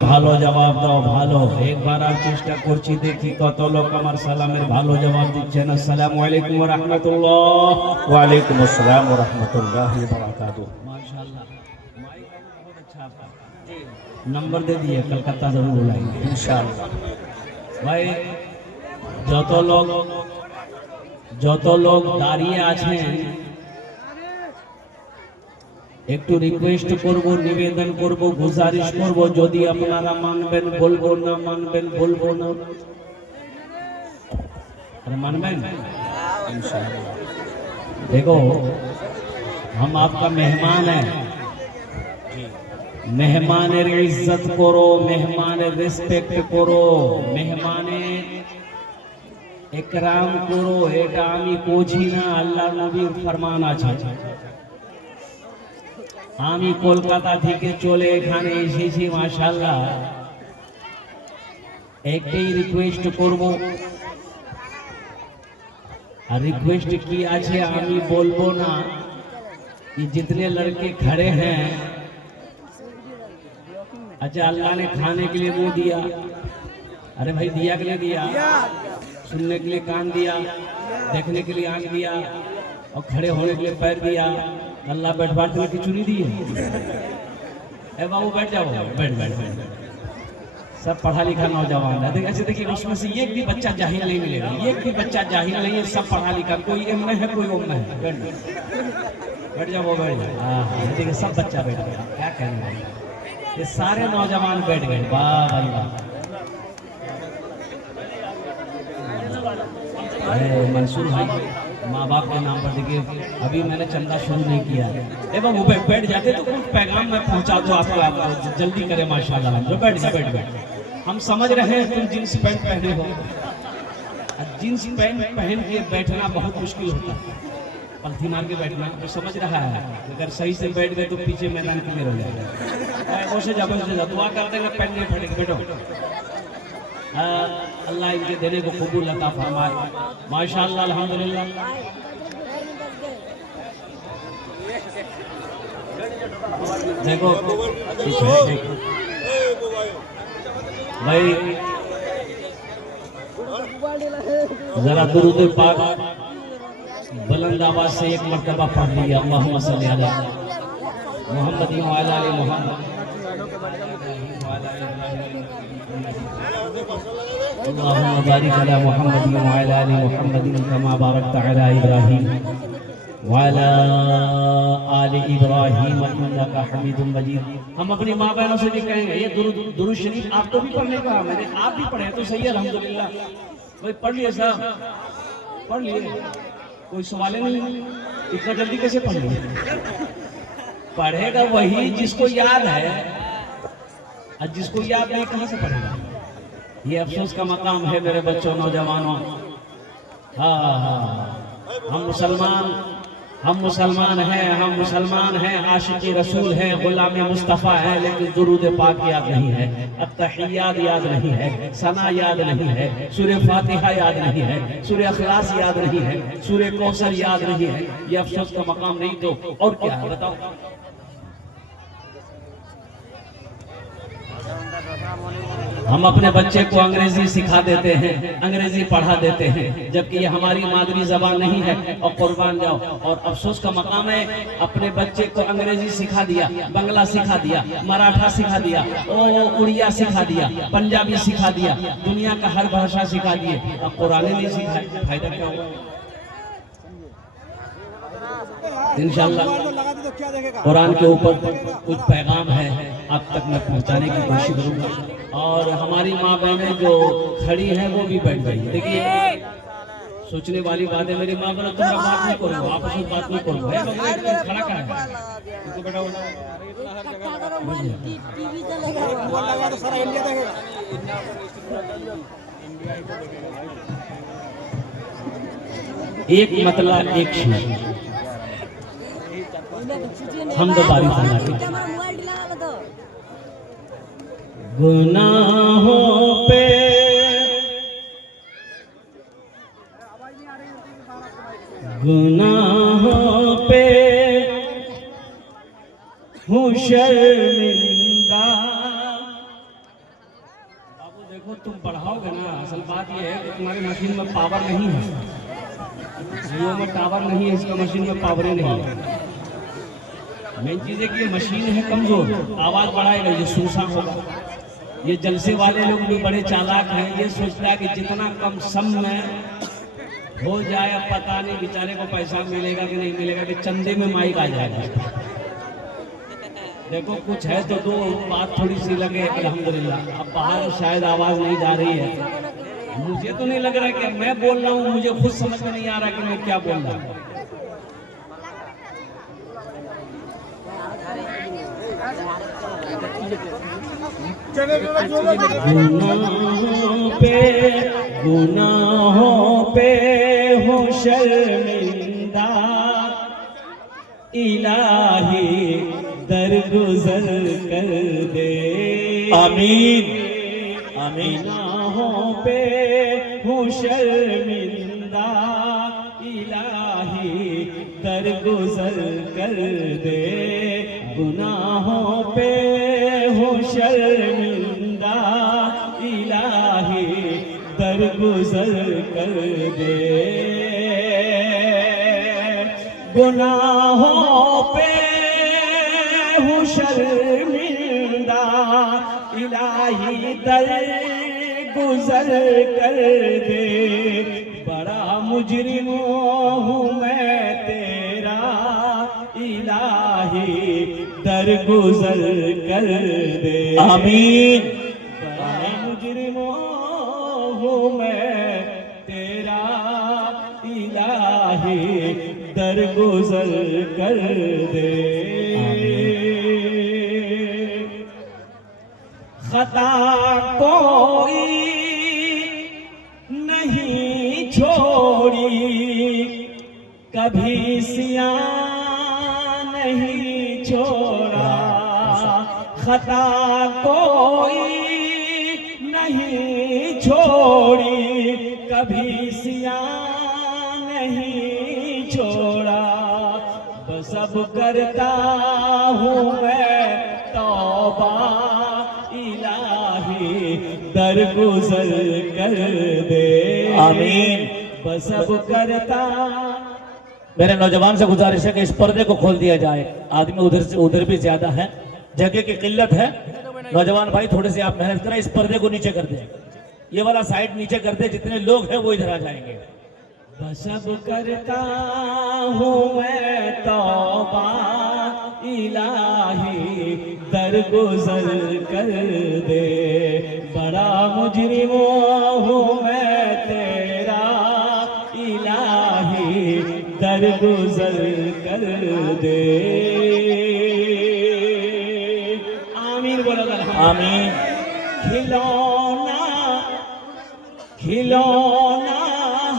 ভালো জবাব দাও ভালো একবার আর চেষ্টা করছি দেখি কত লোক আমার সালামের ভালো জবাব দিচ্ছেন। আসসালামু আলাইকুম ওয়া রাহমাতুল্লাহ। ওয়া আলাইকুম আসসালাম ওয়া রাহমাতুল্লাহি ওয়া বারাকাতুহু। माशाल्लाह माइक बहुत अच्छा आपका नंबर दे दिए कलकत्ता जरूर बुलाएंगे इंशाअल्लाह। ভাই যত লোক দাঁড়িয়ে আছেন একটু রিকোয়েস্ট করব, নিবেদন করব, গুজারিশ করব, যদি আপনারা মানবেন বলবো, না মানবেন বলবো না। अरे मानবেন इंशाअल्लाह। देखो हम आपका मेहमान हैं, मेहमाনের ইজ্জত করো, মেহমানের রেসপেক্ট করো, মেহমানের ইকরাম করো। এটা আমি বুঝি না, আল্লাহ নবীর ফরমান আছে। আমি কলকাতা থেকে চলে এখানে এসেছি মাশাআল্লাহ। একটাই রিকোয়েস্ট করব, और रिक्वेस्ट की आछे आमी बोलबो ना। ये जितने लड़के खड़े हैं, अच्छा अल्लाह ने खाने के लिए मुंह दिया, अरे भाई दिया के लिए दिया, सुनने के लिए कान दिया, देखने के लिए आंख दिया, और खड़े होने के लिए पैर दिया। अल्लाह बैठवाने के लिए किचू नहीं दिए। ए बाबू बैठ जाओ, बैठ बैठ बैठ। सब पढ़ा लिखा नौजवान है। ऐसे देखिए उसमें से एक भी बच्चा जाहिल नहीं मिलेगा, एक भी बच्चा जाहिल नहीं है, सब पढ़ा लिखा। कोई एम में है, कोई ओम में है। बैठ जाओ, बैठ जाओ। हाँ देखिए सब बच्चा बैठ गया, क्या कहने वाले, ये सारे नौजवान बैठ गए। वाह भाई वाह। अरे मंसूर भाई माँ बाप के नाम पर देखिए अभी मैंने चंदा शुरू नहीं किया है। एवं बैठ जाते तो कुछ पैगाम मैं पहुंचा दो आपको, आप जल्दी करें माशाल्लाह। जो बैठ जा, बैठ बैठ। हम समझ रहे हैं तुम जींस पैंट पहने हो, जींस पैंट पहन के बैठना बहुत मुश्किल होता है, पलथी मार के बैठना तो समझ रहा है। अगर सही से बैठ गए तो पीछे मैदान क्लियर हो जाएगा। बसे जा दुआ कर देगा, पैंट नहीं फटेगा। बैठो, अल्लाह इनके देने को कबूल अता फरमाए माशाल्लाह अल्हम्दुलिल्लाह। देखो भाई जरा दुरूद पाक बुलंद आवाज से एक मर्तबा पढ़ लिया। अल्लाहुम्मा सल्ली अला मुहम्मद व अला आलि मुहम्मद। अल्लाहुम्मा बारिक अला मुहम्मद व अला आलि मुहम्मद कमा बारकता अला इब्राहीम व अला आलि इब्राहीम इन्नका हमीदुम मजीद। हम अपनी माँ बहनों से भी कहेंगे ये दुरूद शरीफ आपको भी पढ़ने का, मैंने आप भी पढ़े तो सही है अल्हम्दुलिल्लाह। भाई पढ़ लिए साहब, पढ़ लिए, कोई सवाल नहीं। इतना जल्दी कैसे पढ़ लिए? पढ़ेगा वही जिसको याद है, और जिसको याद नहीं कहां से पढ़ेगा। ये अफसोस का मकाम है मेरे बच्चों, नौजवानों। हाँ हम मुसलमान हैं, हम मुसलमान हैं, आशिकी रसूल हैं, गुलाम मुस्तफ़ा हैं, लेकिन दुरूद पाक याद नहीं है, अत्तहियात याद नहीं है, सना याद नहीं है, सूरह फातिहा याद नहीं है, सूरह अखलास याद नहीं है, सूरह कौसर याद नहीं है। ये अफसोस का मकाम नहीं तो और क्या है बताओ। हम अपने बच्चे को अंग्रेजी सिखा देते हैं, अंग्रेजी पढ़ा देते हैं, जबकि ये हमारी मादरी जबान नहीं है। और कुर्बान जाओ, और अफसोस का मकाम है अपने बच्चे को अंग्रेजी सिखा दिया, बंगला सिखा दिया, मराठा सिखा दिया, उड़िया सिखा दिया, पंजाबी सिखा दिया, दुनिया का हर भाषा सिखा दिए, अब कुरान नहीं सिखाए, फायदा क्या होगा। इंशाअल्लाह कुरान के ऊपर कुछ पैगाम है आप तक मैं पहुंचाने की कोशिश करूंगा। और हमारी माँ बहनें जो खड़ी हैं वो भी बैठ गई। देखिए सोचने वाली बात है, मेरी माँ बहन तो मैं बात नहीं करूंगा, आपस में बात नहीं करूंगा। खड़ा कहाँ है? बेटा एक मतलब एक चीज हम तो तारीफ गुनाहों पे हूँ शर्मिंदा, देखो तुम बढ़ाओगे ना, असल बात यह है कि तुम्हारी मशीन में पावर नहीं है, जियो में टावर नहीं है, इसका मशीन में पावर नहीं है। मेन चीज़ है कि ये मशीन है कमजोर, आवाज़ बढ़ाएगा ये सूसा होगा। ये जलसे वाले लोग भी बड़े चालाक हैं, ये सोचता है कि जितना कम सम में हो जाए, पता नहीं बेचारे को पैसा मिलेगा कि नहीं मिलेगा, कि चंदे में माइक आ जाएगा। देखो कुछ है तो दो, बात थोड़ी सी लगे अल्हम्दुलिल्लाह। अब बाहर शायद आवाज़ नहीं जा रही है, मुझे तो नहीं लग रहा कि मैं बोल रहा हूँ, मुझे खुद समझ में नहीं आ रहा कि मैं क्या बोल रहा हूँ। गुनाहों पे हो शर्मिंदा, इलाही दरगुजर कर दे। आमीन आमीन। गुनाहों पे हो शर्मिंदा, इलाही दरगुजर कर दे। गुनाहों पे हो शर्मिंदा, इलाही दरगुजर कर दे। गुनाहों पे हो शर्मिंदा, इलाही दरगुजर कर दे। बड़ा मुजरिम हूँ मैं तेरा, इलाही दरगुजर कर दे। आमीन। बड़ा मुजरिम हूँ मैं तेरा, इलाही दरगुजर कर दे। खता कोई नहीं छोड़ी, कभी सिया नहीं छोड़ा। खता कोई नहीं छोड़ी, कभी सिया नहीं छोड़ा। बस अब करता हूँ मैं तौबा, इलाही दरगुजर कर दे। आमीन। बस अब करता। मेरे नौजवान से गुजारिश है कि इस पर्दे को खोल दिया जाए, आदमी उधर से उधर भी ज्यादा है, जगह की किल्लत है। नौजवान भाई थोड़े से आप मेहनत करें, इस पर्दे को नीचे कर दें, ये वाला साइड नीचे कर दे, जितने लोग हैं वो इधर आ जाएंगे। बस अब करता हूँ मैं तौबा, इलाही दरगुजर कर दे। बड़ा मुजरिम हूँ मैं तेरा, इलाही दरगुजर कर दे। आमीन बोलो। आमीन। खिलौना खिलौना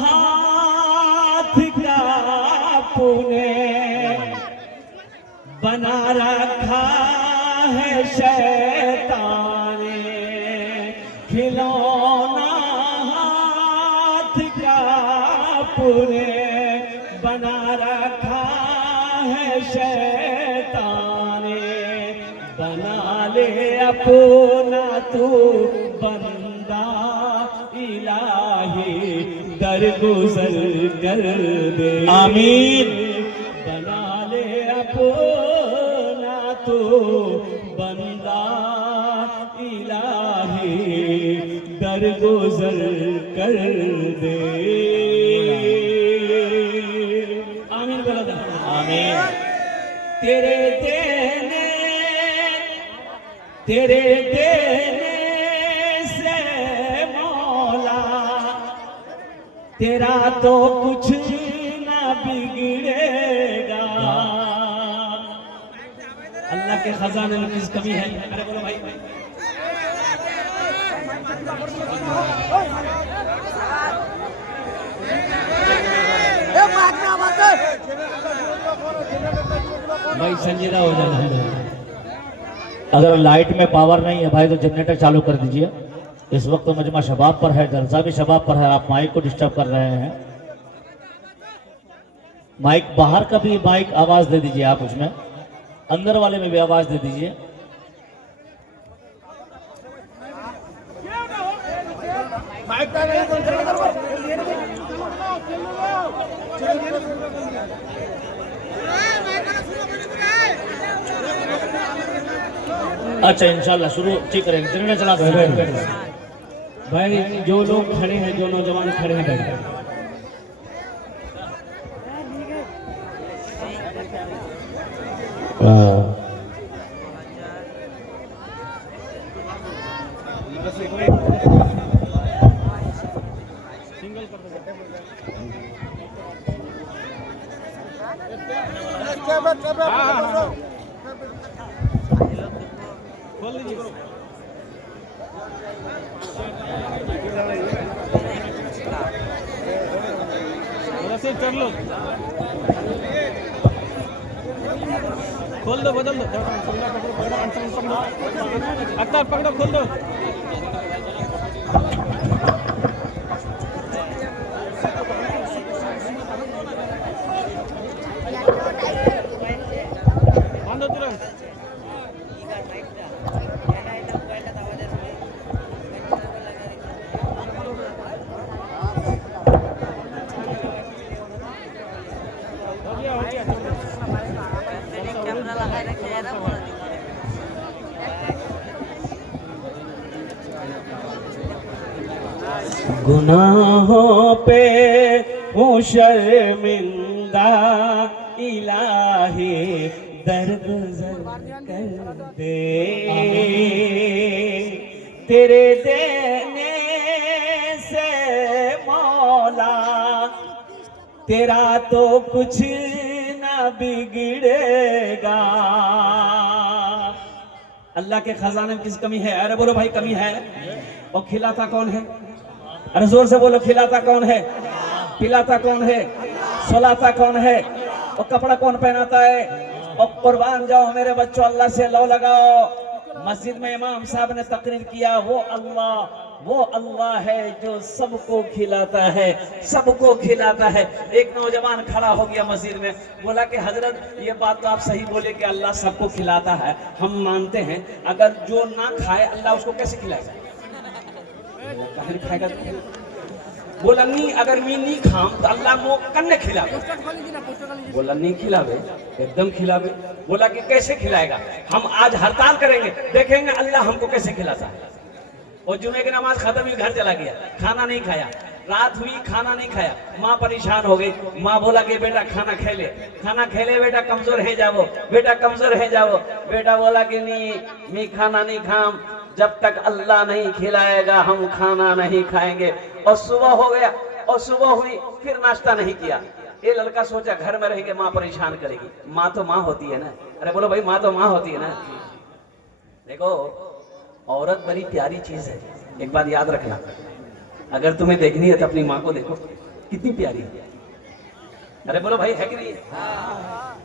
हाथ का तूने बना रखा है शैतान ने। खिलौना हाथ का तूने बना रखा है शैतान ने। बना ले अपना तू बंदा, इलाही दरगुजर कर दे। आमीन। बना ले अपना तू बंदा, इलाही दरगुजर कर दे। आमीन बोलो। आमीन। तेरे देने से मौला, तेरा तो कुछ ना बिगड़ेगा। अल्लाह के खजाने में किस कमी है? अरे बोलो भाई। भाई संजीदा हो जाना। अगर लाइट में पावर नहीं है भाई तो जनरेटर चालू कर दीजिए। इस वक्त तो मजमा शबाब पर है, जलसा भी शबाब पर है, आप माइक को डिस्टर्ब कर रहे हैं। माइक बाहर का भी माइक आवाज दे दीजिए, आप उसमें अंदर वाले में भी आवाज दे दीजिए। अच्छा इंशाल्लाह शुरू ठीक करेंगे, चलने चला भाई जो लोग खड़े हैं, जो नौजवान खड़े हैं बैठ जाओ। कर लो, खोल दो, बदल दो, अख्तर पकड़ो, खोल दो। बांधो तुरंत। गुनाहों पे हूँ शर्मिंदा, इलाही दरगुजर कर दे। तेरे देने से मौला तेरा तो कुछ ना बिगड़ेगा। अल्लाह के खजाने में किसी कमी है? अरे बोलो भाई, कमी है। और खिलाता कौन है? अरे जोर से बोलो, खिलाता कौन है? पिलाता कौन है? सुलाता कौन है? और कपड़ा कौन पहनाता है? और कुर्बान जाओ मेरे बच्चों, अल्लाह से लो लगाओ। मस्जिद में इमाम साहब ने तकरीर किया, वो अल्लाह है जो सबको खिलाता है, सबको खिलाता है। एक नौजवान खड़ा हो गया मस्जिद में, बोला कि हजरत ये बात तो आप सही बोले कि अल्लाह सबको खिलाता है, हम मानते हैं, अगर जो ना खाए अल्लाह उसको कैसे खिलाएगा? खाएगा? बोला नहीं, अगर मैं नहीं खाम तो अल्लाह वो कन्ने खिलावे। बोला नहीं खिलावे, एकदम खिलावे। बोला कि कैसे खिलाएगा? हम आज हड़ताल करेंगे, देखेंगे अल्लाह हमको कैसे खिलाता है। और जुमे की नमाज खत्म हुई, घर चला गया, खाना नहीं खाया। रात हुई, खाना नहीं खाया। माँ परेशान हो गई। माँ बोला कि बेटा खाना खा ले, खाना खा ले बेटा, कमजोर है जाओ, बेटा कमजोर है जाओ। बेटा बोला कि नहीं, मैं खाना नहीं खाम, जब तक अल्लाह नहीं खिलाएगा हम खाना नहीं खाएंगे। और सुबह हो गया, और सुबह हुई, फिर नाश्ता नहीं किया। ये लड़का सोचा घर में रहेंगे माँ परेशान करेगी। माँ तो माँ होती है ना। अरे बोलो भाई, माँ तो माँ होती है ना। देखो, औरत बड़ी प्यारी चीज है, एक बात याद रखना। अगर तुम्हें देखनी है तो अपनी माँ को देखो, कितनी प्यारी है। अरे बोलो भाई, है कि नहीं?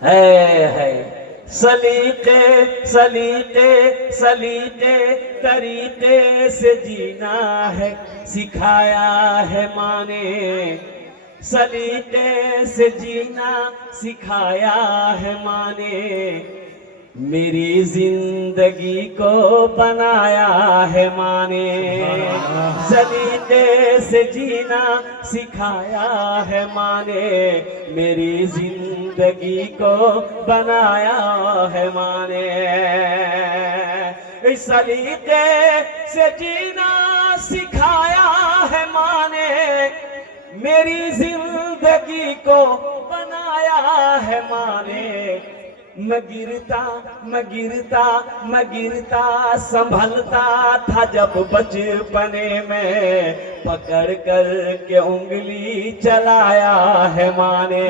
है। सलीके सलीके सलीके तरीके से जीना है, सिखाया है माँ ने। सलीके से जीना सिखाया है माँ ने, मेरी जिंदगी को बनाया है माँ ने। सलीके से जीना सिखाया है माँ ने, मेरी जिंदगी को बनाया है माँ ने। इस सलीके से जीना सिखाया है माँ ने, मेरी जिंदगी को बनाया है माँ ने। मैं गिरता संभलता था जब बचपने में, पकड़ कर के उंगली चलाया है माँ ने।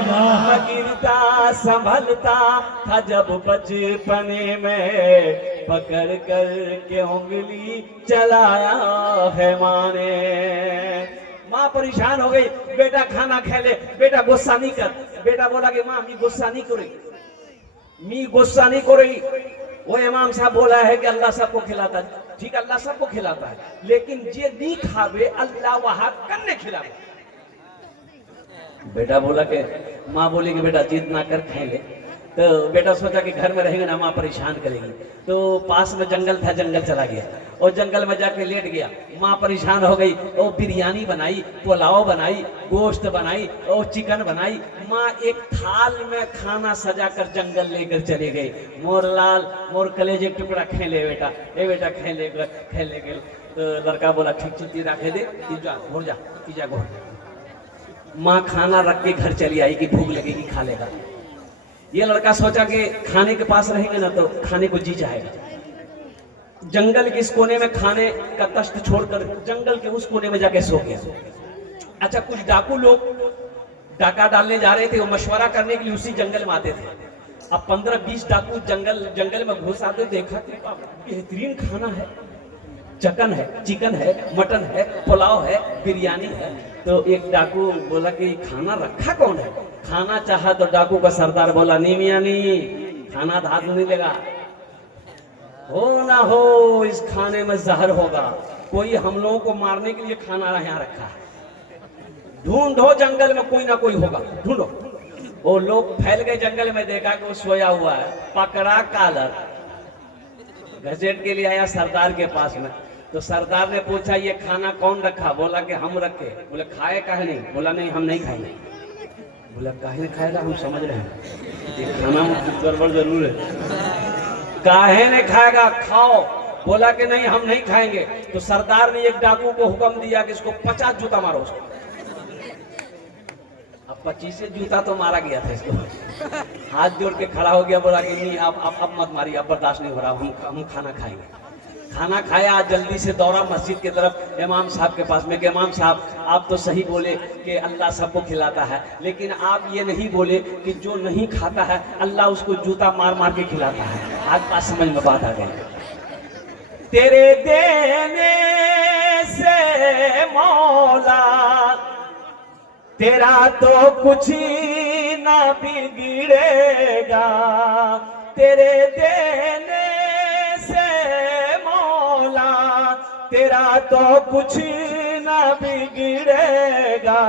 मैं गिरता संभलता था जब बचपने में, पकड़ कर के उंगली चलाया है माँ ने। माँ परेशान हो गई, बेटा खाना खा ले, बेटा गुस्सा नहीं कर। बेटा बोला कि माँ मैं गुस्सा नहीं करी, मी गुस्सा नहीं करी। वो इमाम साहब बोला है कि अल्लाह सबको खिलाता है। ठीक, अल्लाह सबको खिलाता है, लेकिन जे नहीं खावे अल्लाह वहां कन्ने खिलावे। बेटा बोला कि माँ बोली कि बेटा जिद ना कर, खा ले। तो बेटा सोचा कि घर में रहेंगे ना माँ परेशान करेगी, तो पास में जंगल था, जंगल चला गया और जंगल में जाके लेट गया। माँ परेशान हो गई और बिरयानी बनाई, पुलाव बनाई, गोश्त बनाई और चिकन बनाई। माँ एक थाल में खाना सजा कर जंगल लेकर चले गए। मोर लाल मोर कलेजे टुकड़ा खेले बेटा, ए बेटा खेले गए। तो लड़का बोला ठीक ठीक रखे दे, तीजा घोर जा, तीजा घोर। माँ खाना रख के घर चली आई कि भूख लगेगी, खा लेगा। ये लड़का सोचा कि खाने के पास रहेंगे ना तो खाने को जी जाएगा। जंगल के इस कोने में खाने का कष्ट छोड़कर जंगल के उस कोने में जाके सो गया। अच्छा, कुछ डाकू लोग डाका डालने जा रहे थे, वो मशवरा करने के लिए उसी जंगल में आते थे। अब 15-20 डाकू जंगल में घुस आते, देखा कि बेहतरीन खाना है, चिकन है, मटन है, पुलाव है, बिरयानी है। तो एक डाकू बोला कि खाना रखा कौन है? खाना चाहा तो डाकू का सरदार बोला नहीं मियां नहीं, खाना हाथ नहीं लगा, हो ना हो इस खाने में जहर होगा, कोई हम लोगों को मारने के लिए खाना यहाँ रखा है, ढूंढो जंगल में कोई ना कोई होगा, ढूंढो। वो लोग फैल गए जंगल में, देखा कि वो सोया हुआ है, पकड़ा कालर, घसीट के लिए आया सरदार के पास में। तो सरदार ने पूछा ये खाना कौन रखा? बोला कि हम रखे। बोले खाए काहे नहीं? बोला नहीं हम नहीं खाएंगे। बोला काहे नहीं खाएगा? हम समझ रहे हैं ये खाना में गड़बड़ जरूर है, काहे नहीं खाएगा? खाओ। बोला कि नहीं हम नहीं खाएंगे। तो सरदार ने एक डाकू को हुक्म दिया कि इसको 50 जूता मारो उसको। अब 25 जूता तो मारा गया था इसको, हाथ जोड़ के खड़ा हो गया, बोला कि नहीं आप मत मारिए, अब बर्दाश्त नहीं हो रहा, हम खाना खाएंगे। खाना खाया, जल्दी से दौड़ा मस्जिद की तरफ इमाम साहब के पास में कि इमाम साहब आप तो सही बोले कि अल्लाह सबको खिलाता है, लेकिन आप ये नहीं बोले कि जो नहीं खाता है अल्लाह उसको जूता मार मार के खिलाता है। आज बात समझ में बात आ गई। तेरे देने से मौला तेरा तो कुछ ही ना बिगड़ेगा, तेरे देने तेरा तो कुछ ना बिगड़ेगा,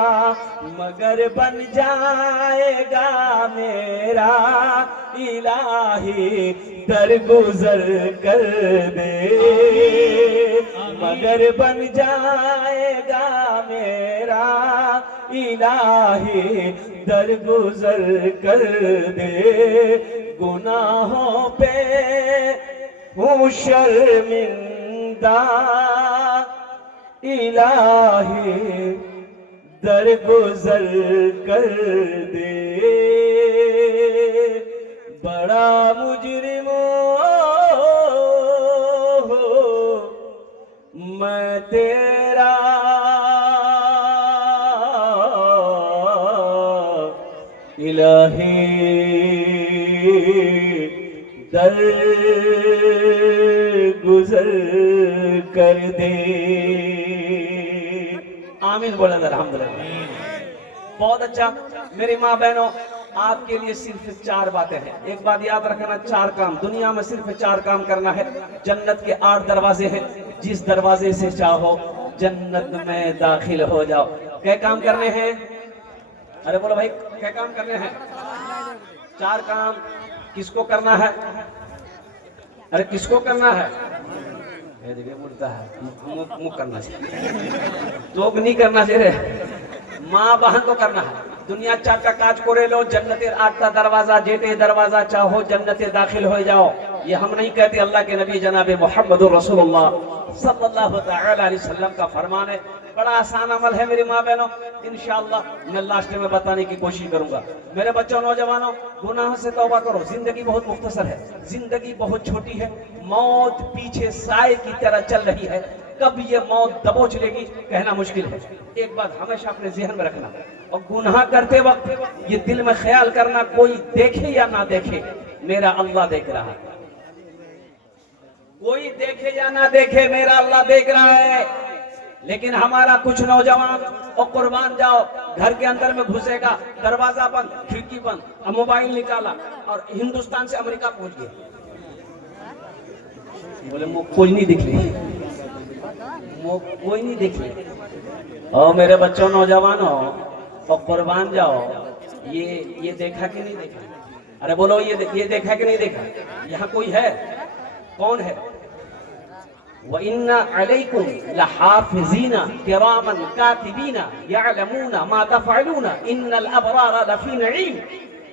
मगर बन जाएगा मेरा इलाही दरगुजर कर दे, मगर बन जाएगा मेरा इलाही दरगुजर कर दे, गुनाहों पे हूँ शर्मिंदा इलाही दरगुजर कर दे, बड़ा मुजरिम हो मैं तेरा, इलाही दर गुजर कर दे। आमीन बोला अल्हम्दुलिल्लाह। बहुत अच्छा। मेरी माँ बहनों, आपके लिए सिर्फ 4 बातें हैं। एक बात याद रखना, 4 काम दुनिया में सिर्फ 4 काम करना है। जन्नत के 8 दरवाजे हैं, जिस दरवाजे से चाहो जन्नत में दाखिल हो जाओ। क्या काम करने हैं? अरे बोलो भाई, क्या काम करने हैं? 4 काम। किसको करना है? अरे किसको करना है? देखिए बोलता है मुख करना चाहिए, लोग नहीं करना चाहिए, माँ बहन को करना है। दुनिया 4टा काज करे लो, जन्नते 8टा दरवाजा, जेटे दरवाजा चाहो जन्नते दाखिल हो जाओ। ये हम नहीं कहते, अल्लाह के नबी जनाब मोहम्मद रसूलुल्लाह सल्लल्लाहु तआला अलैहि वसल्लम का फरमान है। बड़ा आसान अमल है मेरी माँ बहनों, इंशाअल्लाह मैं लास्ट में बताने की कोशिश करूंगा। मेरे बच्चों, नौजवानों, गुनाह से तौबा करो। जिंदगी बहुत मुख्तसर है, जिंदगी बहुत छोटी है, मौत पीछे साए की तरह चल रही है, कब ये मौत दबोच लेगी कहना मुश्किल है। एक बात हमेशा अपने जहन में रखना, और गुनाह करते वक्त ये दिल में ख्याल करना, कोई देखे या ना देखे मेरा अल्लाह देख रहा है। कोई देखे या ना देखे मेरा अल्लाह देख रहा है। लेकिन हमारा कुछ नौजवान और कुर्बान जाओ, घर के अंदर में घुसेगा, दरवाजा बंद, खिड़की बंद, मोबाइल निकाला और हिंदुस्तान से अमेरिका पहुंच गया। बोले कोई नहीं दिख रही, कोई नहीं दिख रही। और मेरे बच्चों, नौजवानों और कुर्बान जाओ, ये देखा कि नहीं देखा? अरे बोलो ये देखा कि नहीं देखा? यहाँ कोई है? कौन है? व इन्ना अलैकुम लहाफिज़ीना किरामन कातिबीना यअलमूना मा तफ़अलूना इन्नल अबरार लफ़ी नईम।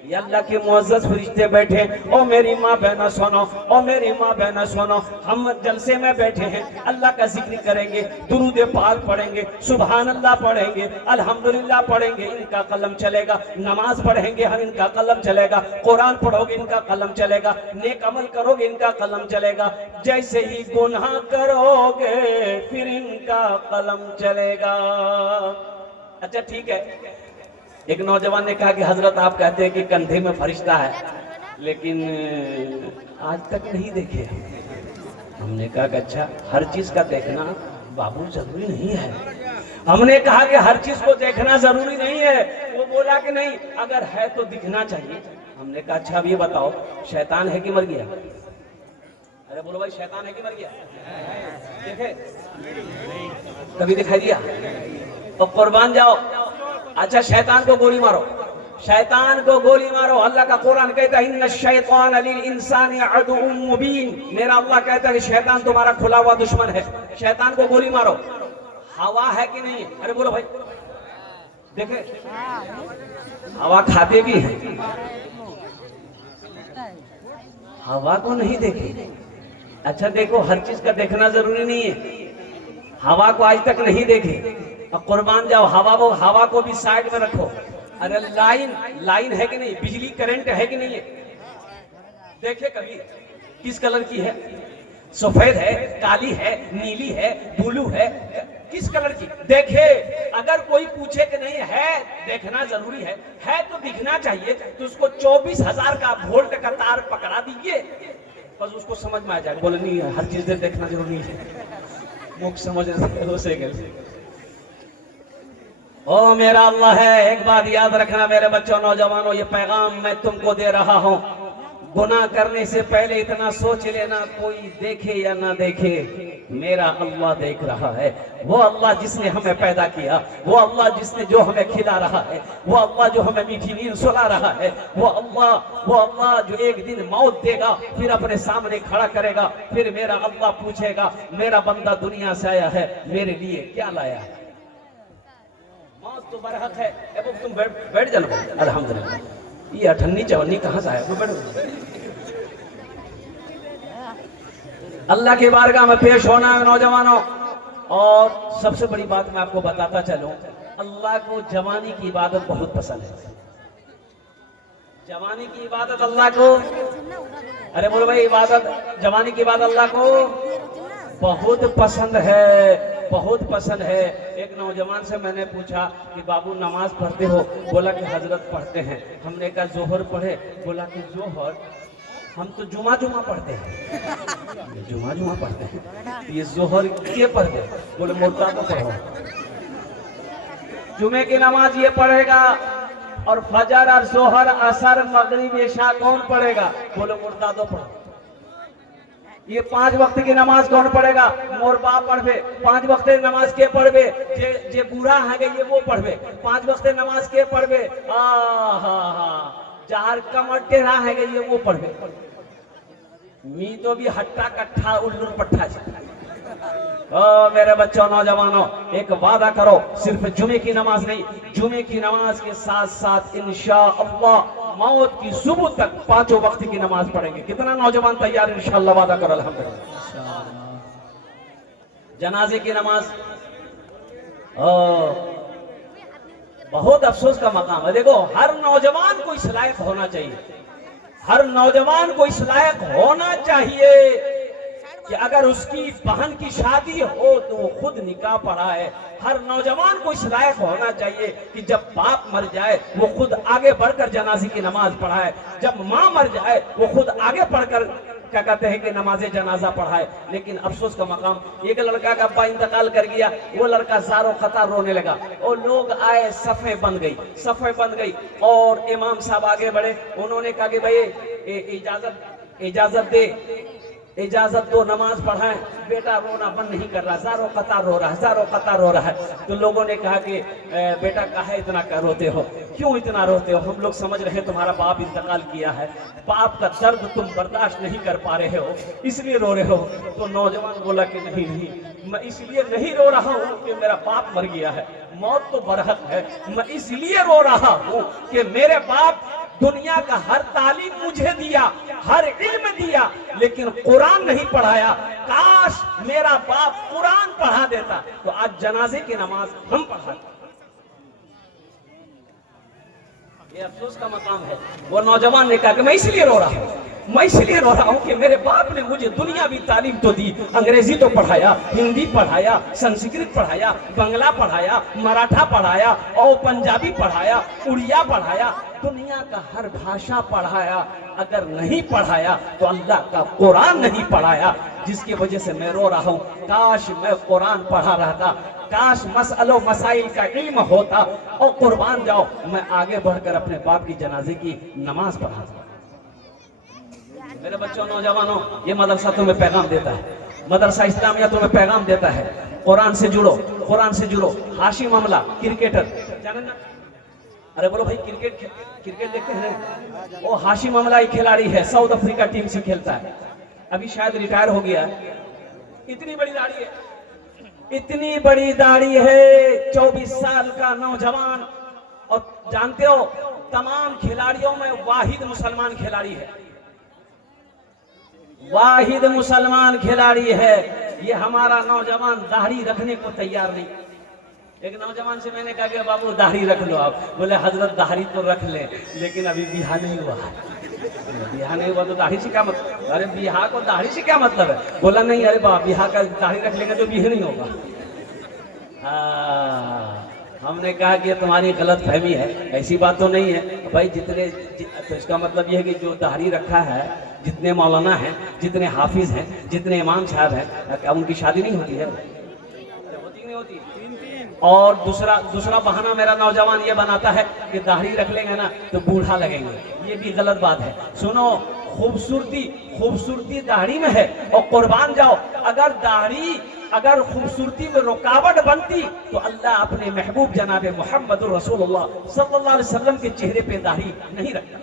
ये अल्लाह के मुअज़्ज़ज़ फरिश्ते बैठे। ओ मेरी माँ बहना सुनो, ओ मेरी माँ बहना सुनो, हम जलसे में बैठे हैं, अल्लाह का जिक्र करेंगे, दुरूद पाक पढ़ेंगे, सुभान अल्लाह पढ़ेंगे, अल्हम्दुलिल्लाह पढ़ेंगे, इनका कलम चलेगा। नमाज पढ़ेंगे हम, इनका कलम चलेगा। कुरान पढ़ोगे, इनका कलम चलेगा। नेक अमल करोगे, इनका कलम चलेगा। जैसे ही गुनाह करोगे फिर इनका कलम चलेगा। अच्छा ठीक है। एक नौजवान ने कहा कि हजरत आप कहते हैं कि कंधे में फरिश्ता है, लेकिन आज तक नहीं देखे। हमने कहा कि अच्छा, हर चीज का देखना बाबू जरूरी नहीं है। हमने कहा कि हर चीज को देखना जरूरी नहीं है। वो बोला कि नहीं, अगर है तो दिखना चाहिए। हमने कहा अच्छा अब ये बताओ, शैतान है कि मर गया? अरे बोलो भाई, शैतान है कि मर गया? देखे कभी दिखाई दिया? तो कुर्बान जाओ। अच्छा, शैतान को गोली मारो, शैतान को गोली मारो। अल्लाह का कुरान कहता है इन्ना शैतान लिल इंसानी अदुव्वुम मुबीन। मेरा अल्लाह कहता है कि शैतान तुम्हारा खुला हुआ दुश्मन है। शैतान को गोली मारो। हवा है कि नहीं? अरे बोलो भाई, देखे हवा खाते भी हैं, हवा को नहीं देखे। अच्छा देखो, हर चीज का देखना जरूरी नहीं है। हवा को आज तक नहीं देखे। अब कुर्बान जाओ, हवा को भी साइड में रखो। अरे लाइन है कि नहीं? बिजली करंट है कि नहीं है? देखे कभी? किस कलर की है? सफेद है, काली है, नीली है, ब्लू है, किस कलर की? देखे। अगर कोई पूछे कि नहीं है, देखना जरूरी है तो दिखना चाहिए, तो उसको 24,000 का वोल्ट का तार पकड़ा दीजिए, बस उसको समझ में आ जाएगा। बोले नहीं, हर चीज देखना जरूरी है। मुख समझने से गए। ओ मेरा अल्लाह है, एक बात याद रखना मेरे बच्चों, नौजवानों, ये पैगाम मैं तुमको दे रहा हूं। गुनाह करने से पहले इतना सोच लेना, कोई देखे या ना देखे, मेरा अल्लाह देख रहा है। वो अल्लाह जिसने हमें पैदा किया, वो अल्लाह जिसने जो हमें खिला रहा है, वो अल्लाह जो हमें मीठी नींद सुला रहा है, वो अल्लाह जो एक दिन मौत देगा, फिर अपने सामने खड़ा करेगा, फिर मेरा अल्लाह पूछेगा, मेरा बंदा दुनिया से आया है, मेरे लिए क्या लाया है? मौत तो बरहक है। तुम बैठ जाना। अल्हम्दुलिल्लाह, ये 58-54 कहां से आया? अल्लाह के बारगाह में पेश होना है नौजवानों। और सबसे बड़ी बात मैं आपको बताता चलूं, अल्लाह को जवानी की इबादत बहुत पसंद है। जवानी की इबादत अल्लाह को, अरे बोलो भाई, इबादत जवानी की इबादत अल्लाह को बहुत पसंद है, बहुत पसंद है। एक नौजवान से मैंने पूछा कि बाबू नमाज पढ़ते हो? बोला कि हजरत पढ़ते हैं। हमने कहा जोहर पढ़े? बोला कि जोहर हम तो जुमा पढ़ते हैं। जुमा पढ़ते हैं, ये जोहर ये पढ़ते? बोले मुर्दा को पढ़ो। जुमे की नमाज ये पढ़ेगा, और फजर और जोहर असर मगरिब इशा कौन पढ़ेगा? बोले मुर्दा तो पढ़ो। ये 5 वक्त की नमाज कौन पढ़ेगा? मोर बाप पढ़वे। 5 वक्त नमाज के पढ़वे? जे बूढ़ा है ये वो पढ़वे। 5 वक्त नमाज के पढ़वे? जहार कमर टेढ़ा है ये वो पढ़वे। मी तो भी हट्टा कट्ठा उल्लू पट्ठा। ओ मेरे बच्चों, नौजवानों, एक वादा करो, सिर्फ जुमे की नमाज नहीं, जुमे की नमाज के साथ साथ इंशाअल्लाह मौत की सुबह तक 5 वक्त की नमाज पढ़ेंगे। कितना नौजवान तैयार? इंशाअल्लाह वादा करो। अल्हम्दुलिल्लाह। जनाजे की नमाज बहुत अफसोस का मकाम है। देखो, हर नौजवान को इस लायक होना चाहिए, हर नौजवान को इस लायक होना चाहिए कि अगर उसकी बहन की शादी हो तो वो खुद निकाह पढ़ाए। हर नौजवान को इस लायक होना चाहिए कि जब बाप मर जाए वो खुद आगे बढ़कर जनाजे की नमाज पढ़ाए, जब माँ मर जाए वो खुद आगे बढ़कर क्या कहते हैं कि नमाजे जनाजा पढ़ाए। लेकिन अफसोस का मकाम, एक लड़का का अब्बा इंतकाल कर गया, वो लड़का ज़ारो क़तार रोने लगा, और लोग आए, सफ़े बन गई, और इमाम साहब आगे बढ़े। उन्होंने कहा कि भाई इजाजत दे। इजाजत दो नमाज पढ़ाएं। बेटा रोना बंद नहीं कर रहा, हजारों कतार रो रहा है, हजारों कतार रो रहा है। तो लोगों ने कहा कि बेटा काहे इतना रोते हो, क्यों इतना रोते हो? हम लोग समझ रहे तुम्हारा बाप इंतकाल किया है, बाप का दर्द तुम बर्दाश्त नहीं कर पा रहे हो, इसलिए रो रहे हो। तो नौजवान बोला कि नहीं नहीं, मैं इसलिए नहीं रो रहा हूँ कि मेरा बाप मर गया है, मौत तो बरहक है। मैं इसलिए रो रहा हूँ कि मेरे बाप दुनिया का हर तालीम मुझे दिया, हर इल्म दिया, लेकिन कुरान नहीं पढ़ाया। काश मेरा बाप कुरान पढ़ा देता तो आज जनाजे की नमाज हम पढ़ाते। ये अफसोस का मकाम है। वो नौजवान ने कहा कि मैं इसलिए रो रहा हूँ, मैं इसलिए रो रहा हूँ कि मेरे बाप ने मुझे दुनियावी तालीम तो दी, अंग्रेजी तो पढ़ाया, हिंदी पढ़ाया, संस्कृत पढ़ाया, बंगला पढ़ाया, मराठा पढ़ाया और पंजाबी पढ़ाया, उड़िया पढ़ाया, दुनिया का हर भाषा पढ़ाया। अगर नहीं पढ़ाया तो अल्लाह का कुरान नहीं पढ़ाया, जिसकी वजह से मैं रो रहा हूँ। काश मैं कुरान पढ़ा रहता, काश मसअलों मसाइल का इल्म होता। और कुर्बान जाओ, मैं आगे बढ़कर अपने बाप की जनाजे की नमाज पढ़ाता। मेरे बच्चों, नौजवानों, ये मदरसा तुम्हें पैगाम देता है, मदरसा इस्लामिया तुम्हें पैगाम देता है, कुरान से जुड़ो, कुरान से जुड़ो। हाशिम अमला क्रिकेटर, जाने ना? अरे बोलो भाई, क्रिकेट देखते हैं? वो हाशिम अमला एक खिलाड़ी है, साउथ अफ्रीका टीम से खेलता है, अभी शायद रिटायर हो गया। इतनी बड़ी दाढ़ी है, इतनी बड़ी दाढ़ी है, 24 साल का नौजवान। और जानते हो, तमाम खिलाड़ियों में वाहिद मुसलमान खिलाड़ी है, वाहिद मुसलमान खिलाड़ी है। ये हमारा नौजवान दाढ़ी रखने को तैयार नहीं। एक नौजवान से मैंने कहा कि बाबू दाढ़ी रख लो आप। बोले हजरत दाढ़ी तो रख ले, लेकिन अभी बियाह नहीं हुआ। बियाह नहीं हुआ तो दाढ़ी से क्या मतलब? अरे बियाह को दाढ़ी से क्या मतलब है? बोला नहीं, अरे बाबा बियाह का दाढ़ी रख लेंगे तो बियाह नहीं होगा। हमने कहा कि तुम्हारी गलत फहमी है, ऐसी बात तो नहीं है भाई। तो इसका मतलब यह है कि जो दाढ़ी रखा है, जितने मौलाना हैं, जितने हाफिज हैं, जितने इमाम साहब हैं, क्या उनकी शादी नहीं होती है? होती नहीं होती? और दूसरा बहाना मेरा नौजवान ये बनाता है कि दाढ़ी रख लेंगे ना तो बूढ़ा लगेंगे। ये भी गलत बात है। सुनो, खूबसूरती दाढ़ी में है। और कुर्बान जाओ, अगर खूबसूरती में रुकावट बनती तो अल्लाह अपने महबूब जनाबे मोहम्मद रसूलुल्लाह सल्लल्लाहु अलैहि वसल्लम के चेहरे पे दाढ़ी नहीं रखता।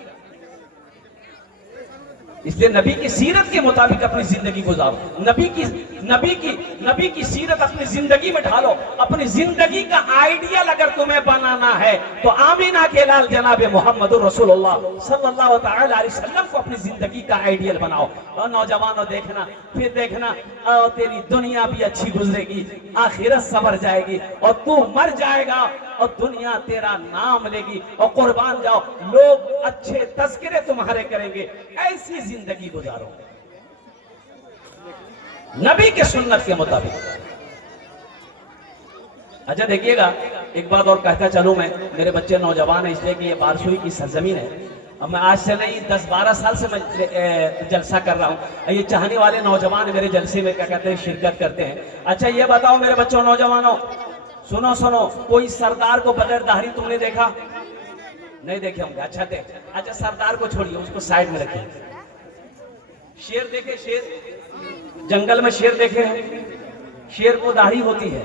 इसलिए नबी की सीरत के मुताबिक अपनी जिंदगी गुजारो, नबी की सीरत अपनी जिंदगी में ढालो। अपनी जिंदगी का आइडियल अगर तुम्हें बनाना है तो आमीना के लाल जनाबे मोहम्मद रसूलुल्लाह सल्लल्लाहु अलैहि वसल्लम को अपनी जिंदगी का आइडियल बनाओ। और नौजवानों, देखना और तेरी दुनिया भी अच्छी गुजरेगी, आखिरत संवर जाएगी और तू मर जाएगा और दुनिया तेरा नाम लेगी। और कुर्बान जाओ, लोग अच्छे तज़किरे तुम्हारे करेंगे। ऐसी जिंदगी गुजारो नबी के सुन्नत के मुताबिक। अच्छा देखिएगा, एक बात और कहता चलूं मैं, मेरे बच्चे नौजवान है इसलिए कि ये बारसुई की सरजमीन है। अब मैं आज से नहीं 10-12 साल से मैं जलसा कर रहा हूँ। ये चाहने वाले नौजवान मेरे जलसे में क्या कहते हैं, शिरकत करते हैं। अच्छा ये बताओ मेरे बच्चों, नौजवानों, सुनो, कोई सरदार को बगैर दाढ़ी तुमने देखा? नहीं देखे होंगे। अच्छा सरदार को छोड़िए, उसको साइड में रखिए। शेर देखे? शेर, जंगल में शेर देखे हैं? शेर को दाढ़ी होती है,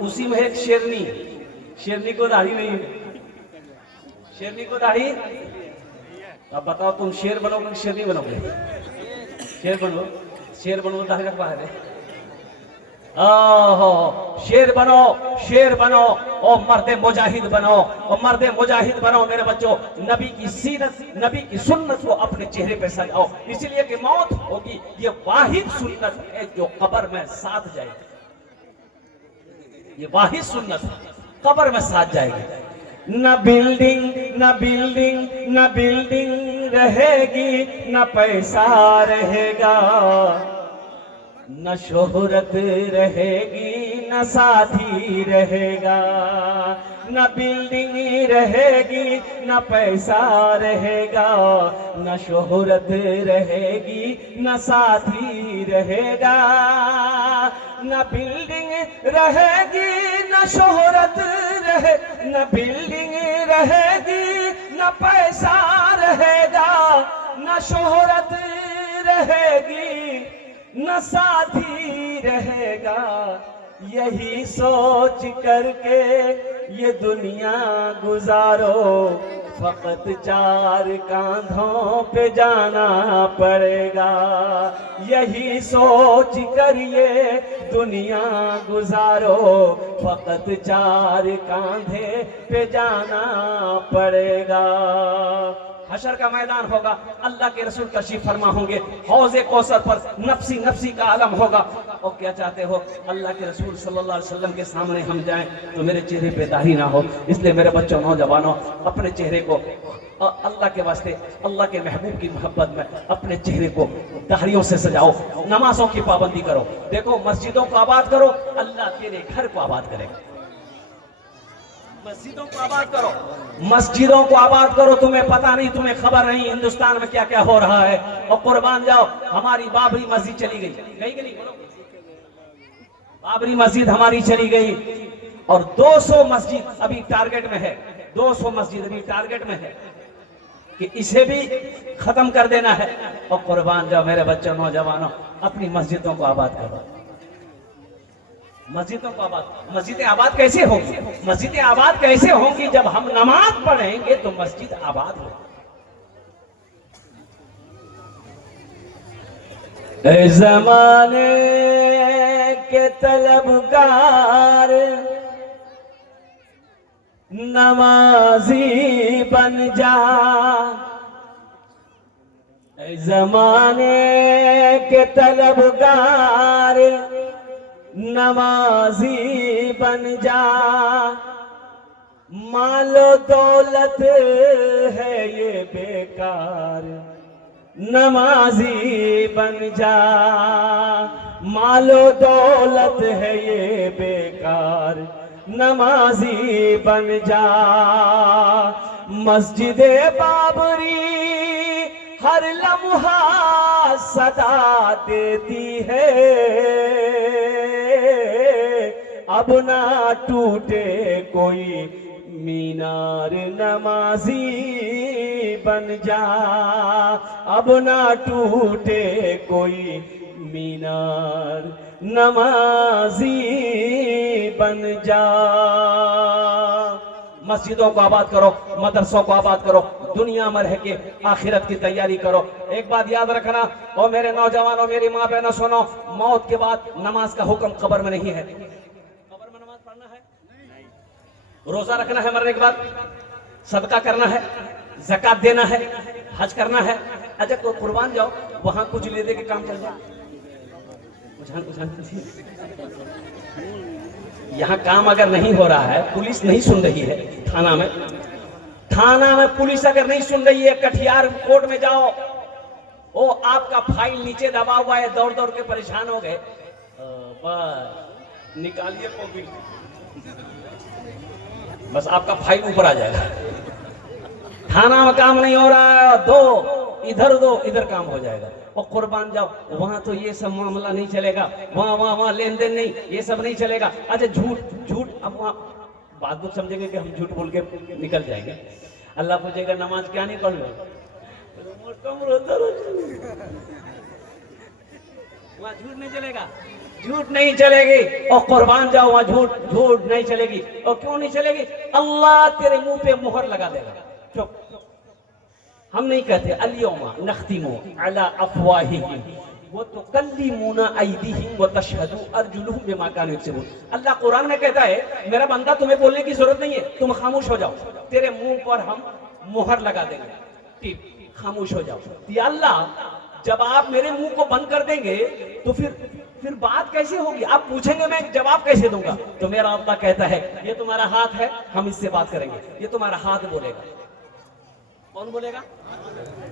उसी में एक शेरनी को दाढ़ी नहीं है। शेरनी को दाढ़ी। अब बताओ, तुम शेर बनोगे कि शेरनी बनोगे? शेर बनो दाढ़ी रखवा है। शेर बनो और मर्दे मुजाहिद बनो मेरे बच्चों। नबी की सीरत, नबी की सुन्नत को अपने चेहरे पे सजाओ, इसलिए कि मौत होगी ये वाहिद सुन्नत है जो कब्र में साथ जाएगी। ये वाहिद सुन्नत कब्र में साथ जाएगी। न बिल्डिंग रहेगी, न पैसा रहेगा, न शोहरत रहेगी, न साथी रहेगा। न बिल्डिंग रहेगी, न पैसा रहेगा, न शोहरत रहेगी, न साथी रहेगा। न बिल्डिंग रहेगी, न शोहरत न बिल्डिंग रहेगी, न पैसा रहेगा, न शोहरत रहेगी, न साथी रहेगा, यही सोच करके ये दुनिया गुजारो, फकत चार कांधों पे जाना पड़ेगा, यही सोच कर ये दुनिया गुजारो, फकत चार कांधे पे जाना पड़ेगा। हशर का मैदान होगा, अल्लाह के रसूल तशरीफ फरमा होंगे, हौज़े कौसर पर नफसी नफसी का आलम होगा। और क्या चाहते हो, अल्लाह के रसूल सल्लल्लाहु अलैहि वसल्लम के सामने हम जाएं तो मेरे चेहरे पे दाढ़ी ना हो। इसलिए मेरे बच्चों, नौजवानों, अपने चेहरे को अल्लाह के वास्ते, अल्लाह के महबूब की मोहब्बत में अपने चेहरे को दाढ़ियों से सजाओ। नमाजों की पाबंदी करो। देखो, मस्जिदों को आबाद करो, अल्लाह तेरे घर को आबाद करेगा। मस्जिदों को आबाद करो, मस्जिदों को आबाद करो। तुम्हें पता नहीं, तुम्हें खबर नहीं हिंदुस्तान में क्या क्या हो रहा है। और कुर्बान जाओ, हमारी बाबरी मस्जिद चली गई, गई कि नहीं? बाबरी मस्जिद हमारी चली गई और 200 मस्जिद अभी टारगेट में है। 200 मस्जिद अभी टारगेट में है कि इसे भी खत्म कर देना है। और कुर्बान जाओ मेरे बच्चों, नौजवानों, अपनी मस्जिदों को आबाद करो। मस्जिदों को आबाद, मस्जिदें आबाद कैसे होंगी? मस्जिदें आबाद कैसे होंगी? जब हम नमाज पढ़ेंगे तो मस्जिद आबाद होगी। ज़माने के तलबगार नमाजी बन जा, ज़माने के तलबगार नमाजी बन जा, मालो दौलत है ये बेकार, नमाजी बन जा, मालो दौलत है ये बेकार, नमाजी बन जा। मस्जिदे बाबरी हर लम्हा सदा देती है, अब ना टूटे कोई मीनार, नमाजी बन जा, अब ना टूटे कोई मीनार, नमाजी बन जा। मस्जिदों को आबाद करो, मदरसों को आबाद करो, दुनिया में रह के आखिरत की तैयारी करो। एक बात याद रखना, और मेरे नौजवानों, मेरी माँ बहनों, सुनो, मौत के बाद नमाज का हुक्म कब्र में नहीं है। कब्र में नमाज पढ़ना है, रोजा रखना है मरने के बाद, सदका करना है, ज़कात देना है, हज करना है। अच्छा, तो कुर्बान जाओ, वहां कुछ ले दे के काम चल जाए। यहाँ काम अगर नहीं हो रहा है, पुलिस नहीं सुन रही है, थाना में पुलिस अगर नहीं सुन रही है, कटिहार कोर्ट में जाओ, ओ आपका फाइल नीचे दबा हुआ है, दौड़ दौड़ के परेशान हो गए, बस निकालिए कॉपी, बस आपका फाइल ऊपर आ जाएगा। थाना में काम नहीं हो रहा है, दो इधर काम हो जाएगा। और कुर्बान जाओ, वहां तो ये सब मामला नहीं चलेगा, वहां लेन देन नहीं, ये सब नहीं चलेगा। अच्छा, झूठ, अब वहां बात लोग समझेंगे कि हम झूठ बोल के निकल जाएंगे। अल्लाह पूछेगा नमाज क्या नहीं पढ़ लो, वहां झूठ नहीं चलेगा, झूठ नहीं चलेगी। और कुर्बान जाओ, वहां झूठ नहीं चलेगी। और क्यों नहीं चलेगी? अल्लाह तेरे मुंह पे मुहर लगा देगा। चुप, हम नहीं कहते अल्यौमा नख्तिमु अला अफवाहिहिम व तुकल्लिमुना अयदीहिम व तशहदु अर्जुलुहुम बिमा कानू यक्सिबून। अल्लाह कुरान में कहता है, मेरा बंदा तुम्हें बोलने की जरूरत नहीं है, तुम खामोश हो जाओ, तेरे मुंह पर हम मुहर लगा देंगे, टिप, खामोश हो जाओ। या अल्लाह, जब आप मेरे मुंह को बंद कर देंगे तो फिर बात कैसे होगी? आप पूछेंगे, मैं जवाब कैसे दूंगा? तो मेरा अल्लाह कहता है, ये तुम्हारा हाथ है, हम इससे बात करेंगे। ये तुम्हारा हाथ बोलेगा। कौन बोलेगा?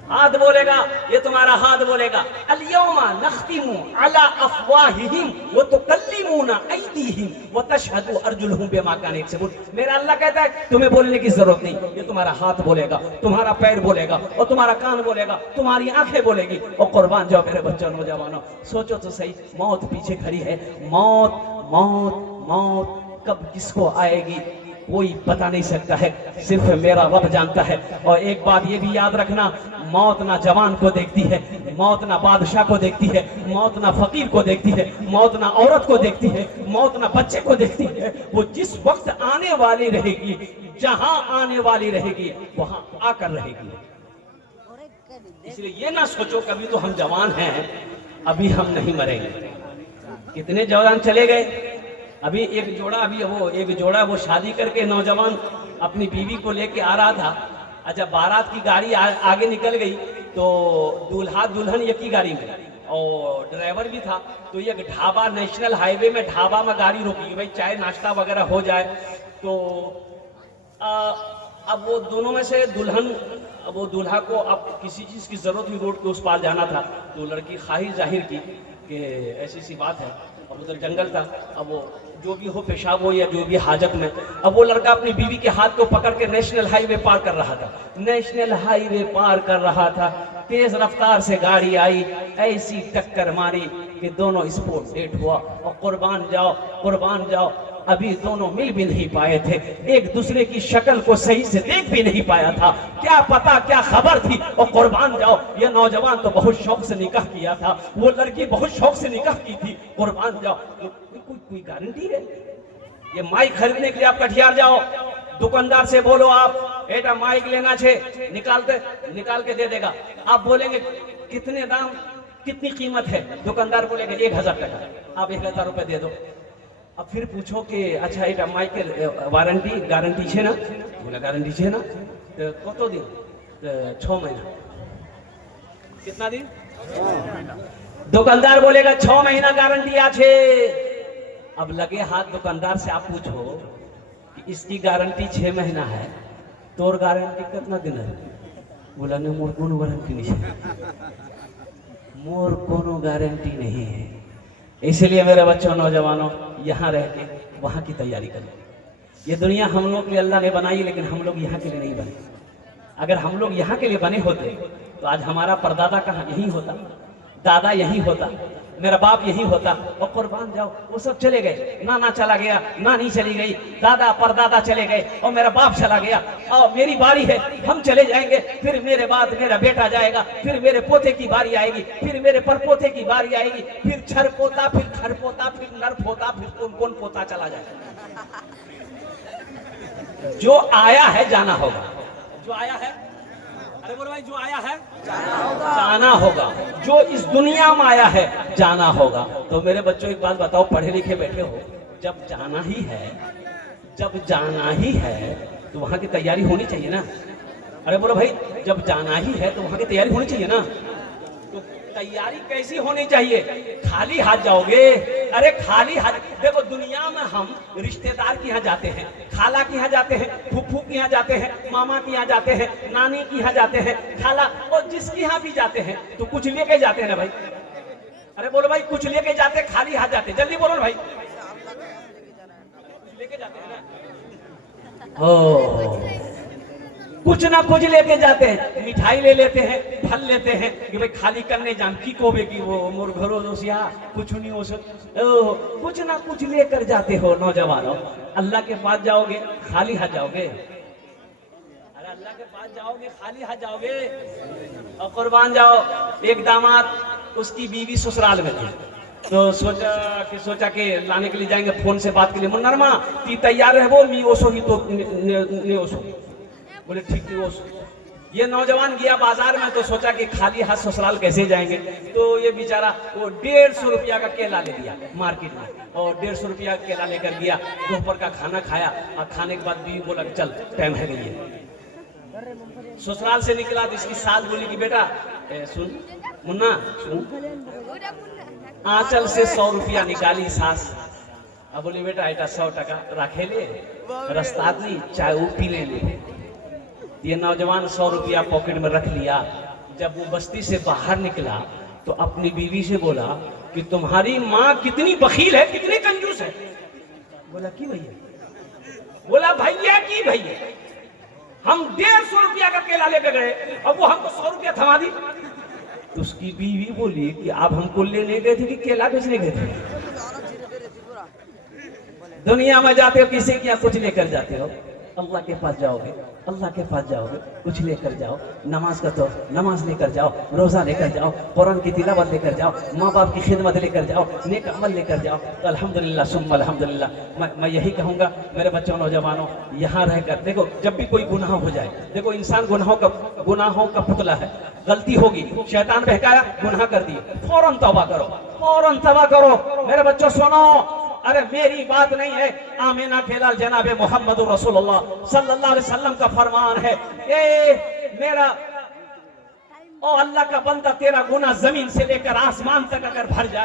हाथ बोलेगा, ये तुम्हारा हाथ बोलेगा। अल-यौमा नख्तिमु अला अफवाहिहिम व तुकल्लिमुना अयदीहिम व तशहदु अर्जुलुहुम बिमा कानू यक्सिबून। मेरा अल्लाह कहता है, तुम्हें बोलने की जरूरत नहीं, ये तुम्हारा हाथ बोलेगा, तुम्हारा पैर बोलेगा, और तुम्हारा कान बोलेगा, तुम्हारी आंखें बोलेगी। और कुर्बान जाओ मेरे बच्चों, नौजवानों, सोचो तो सही, मौत पीछे खड़ी है। मौत कब किसको आएगी कोई बता नहीं सकता है, सिर्फ मेरा रब जानता है। और एक बात ये भी याद रखना, मौत ना जवान को देखती है, मौत ना बादशाह को देखती है, मौत ना फकीर को देखती है, मौत ना औरत को देखती है, मौत ना बच्चे को देखती है। वो जिस वक्त आने वाली रहेगी, जहां आने वाली रहेगी, वहां आकर रहेगी। इसलिए ये ना सोचो कभी तो हम जवान हैं, अभी हम नहीं मरेंगे। कितने जवान चले गए। अभी एक जोड़ा वो शादी करके नौजवान अपनी बीवी को लेके आ रहा था। जब बारात की गाड़ी आगे निकल गई तो दूल्हा दुल्हन एक ही गाड़ी में और ड्राइवर भी था। तो ये ढाबा, नेशनल हाईवे में ढाबा में गाड़ी रोकी, भाई चाय नाश्ता वगैरह हो जाए। तो अब वो दोनों में से वो दूल्हा को अब किसी चीज़ की ज़रूरत हुई, रोड के उस पार जाना था। तो लड़की ख्वाहिश जाहिर की कि ऐसी सी बात है। अब उधर जंगल था, अब वो जो भी हो, पेशाब हो या जो भी हाजत में, अब वो लड़का अपनी बीवी के हाथ को पकड़ के नेशनल हाईवे पार कर रहा था। नेशनल हाईवे पार कर रहा था, तेज रफ्तार से गाड़ी आई, ऐसी टक्कर मारी कि दोनों स्पॉट डेट हुआ। और कुर्बान जाओ, अभी दोनों मिल भी नहीं पाए थे, एक दूसरे की शक्ल को सही से देख भी नहीं पाया था। क्या पता क्या खबर थी। और कुर्बान जाओ, ये नौजवान तो बहुत शौक से निकाह किया था, वो लड़की बहुत शौक से निकाह की थी। कुर्बान जाओ, कोई गारंटी है? ये माइक खरीदने के लिए आप कटिहार जाओ, दुकानदार से बोलो आप एटा माइक लेना छे, निकाल के दे देगा। आप बोलेंगे कितने दाम, कितनी कीमत है, दुकानदार बोलेगा 1000 टका, आप 1000 रुपए दे दो। अब फिर पूछो कि अच्छा एटा माइक गारंटी छे ना? बोला गारंटी छे ना। तो कतो दिन? तो 6 महीना। कितना दिन? दुकानदार बोलेगा 6 महीना गारंटी आछे। अब लगे हाथ दुकानदार से आप पूछो कि इसकी गारंटी 6 महीना है, तोर गारंटी कितना दिन है? बोला नहीं, मोर कोनो गारंटी नहीं है, मोर कोनो गारंटी नहीं है। इसलिए मेरे बच्चों, नौजवानों, यहाँ रह के वहाँ की तैयारी करें। ये दुनिया हम लोग के लिए अल्लाह ने बनाई, लेकिन हम लोग यहाँ के लिए नहीं बने। अगर हम लोग यहाँ के लिए बने होते तो आज हमारा परदादा कहाँ यही होता, दादा यही होता, मेरा बाप यही होता। और कुर्बान जाओ, वो सब चले गए, नाना चला गया, नानी चली गई, दादा परदादा चले गए, और मेरा बाप चला गया। और मेरी बारी है, हम चले जाएंगे, फिर मेरे बाद मेरा बेटा जाएगा, फिर मेरे पोते की बारी आएगी, फिर मेरे परपोते की बारी आएगी, फिर छर पोता, फिर खर पोता, फिर नर पोता, फिर कौन पोता चला जाएगा। जो आया है जाना होगा, जो आया है, अरे बोलो भाई, जो आया है जाना होगा, जो इस दुनिया में आया है जाना होगा। तो मेरे बच्चों, एक बात बताओ, पढ़े लिखे बैठे हो, जब जाना ही है तो वहां की तैयारी होनी चाहिए ना। अरे बोलो भाई, जब जाना ही है तो वहां की तैयारी होनी चाहिए ना। तो तैयारी कैसी होनी चाहिए? खाली हाथ जाओगे? अरे खाली हाथ, देखो दुनिया में हम रिश्तेदार के यहाँ जाते हैं, खाला के यहाँ जाते हैं, फूफू के यहाँ जाते हैं, मामा के यहाँ जाते हैं, नानी के यहाँ जाते हैं, खाला, और जिसके यहाँ भी जाते हैं तो कुछ लेके जाते हैं ना भाई। अरे बोलो भाई, कुछ लेके जाते, खाली हाथ जाते, जल्दी बोलो भाई, कुछ लेके जाते हैं ना। ओ, कुछ ना कुछ लेके जाते हैं, मिठाई ले लेते हैं, फल लेते हैं कि भाई खाली करने जान की कोबे की वो मोर घरों दोसिया कुछ नहीं हो सकता। कुछ ना कुछ लेकर जाते हो नौजवानों। अल्लाह के पास जाओगे खाली हाथ जाओगे? अरे अल्लाह के पास जाओगे खाली हाथ जाओगे? और कुर्बान जाओ, एक दामाद, उसकी बीवी ससुराल में थी, तो सोचा कि लाने के लिए जाएंगे, फोन से बात के लिए, मुन्नरमा ती तैयार है वो मी ओसो ही तो ने ओसो, बोले ठीक है। वो ये नौजवान गया बाजार में, तो सोचा कि खाली हाथ ससुराल कैसे जाएंगे। तो ये बेचारा वो 150 रुपया का केला ले लिया मार्केट में, और 150 रुपया केला लेकर गया, दोपहर का खाना खाया, और खाने के बाद बीवी बोला चल टाइम है गई है। ससुराल से निकला तो इसकी सास बोली कि बेटा सुन मुन्ना सुन, आंचल से 100 रुपया निकाली सास। अब बोली बेटा ऐटा 100 टका रखे ले, रास्ता नहीं चाय वो पी ले। ये नौजवान 100 रुपया पॉकेट में रख लिया। जब वो बस्ती से बाहर निकला तो अपनी बीवी से बोला कि तुम्हारी माँ कितनी बखील है, कितनी कंजूस है। बोला की भैया? बोला भैया की भैया, हम 150 रुपया का केला लेकर गए, अब वो हमको 100 रुपया थमा दी। तो उसकी बीवी बोली कि आप हमको लेने गए थे कि केला बेचने गए थे? दुनिया में जाते हो किसी के यहाँ कुछ लेकर जाते हो, अल्लाह के पास जाओगे, अल्लाह के पास जाओगे कुछ लेकर जाओ, नमाज का तो नमाज लेकर जाओ, रोज़ा लेकर जाओ, कुरान की तिलावत लेकर जाओ, माँ बाप की खिदमत लेकर जाओ, नेक अमल लेकर जाओ। तो अल्हम्दुलिल्लाह सुम्मा अल्हम्दुलिल्लाह। मैं यही कहूँगा मेरे बच्चों नौजवानों, यहाँ रहकर देखो, जब भी कोई गुनाह हो जाए, देखो इंसान गुनाहों का पुतला है, गलती होगी, शैतान बहकाया, गुनाह कर दिए, फौरन तौबा करो, फौरन तौबा करो। मेरे बच्चों सुनो, अरे मेरी बात नहीं है, आमिना के लाल जनाबे मोहम्मद रसूलुल्लाह सल्लल्लाहु अलैहि वसल्लम का फरमान है, ए मेरा ओ अल्लाह का बंदा, तेरा गुनाह जमीन से लेकर आसमान तक अगर भर जाए